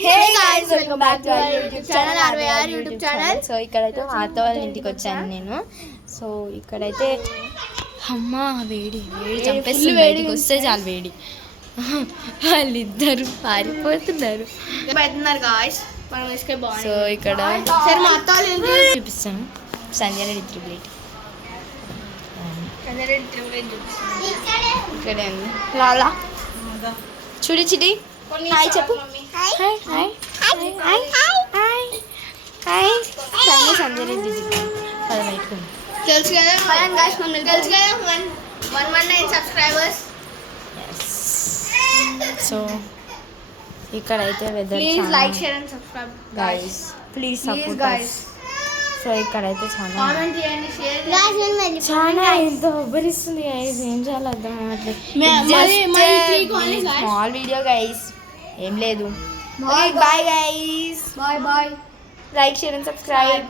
Welcome back to our YouTube channel RYR YouTube channel. So ఇక్కడైతే మా అత్త వాళ్ళ ఇంటికి వచ్చాను నేను. సో ఇక్కడైతే అమ్మ వేడి వేడి చంపేస్తుంది, బయటికి వస్తే చాలు వేడి. వాళ్ళిద్దరు పారిపోతున్నారు. సో ఇక్కడ చూపిస్తాను సంజయ్ రెడ్డి త్రిబుల్ ఇక్కడే ఉంది లాలా. చూడి చిటి హాయ్ చెప్పు. Hi hi hi hi hi hi Sanjay Reddy పద బయటకు. తెలుసు కదా తెలుసు కదా 119 సబ్స్క్రైబర్స్. సో ఇక్కడైతే weather please like share and subscribe guys, please support guys. So ఇక్కడైతే చాలా కామెంట్ చేయండి, షేర్ చేయండి. చాలా ఎంత ఉబ్బరిస్తుంది గైస్, ఏం చేయాలో అర్థం అవ్వట్లేదు. స్మాల్ వీడియో గైస్, ఏం లేదు. Bye guys, bye bye. Like share and subscribe.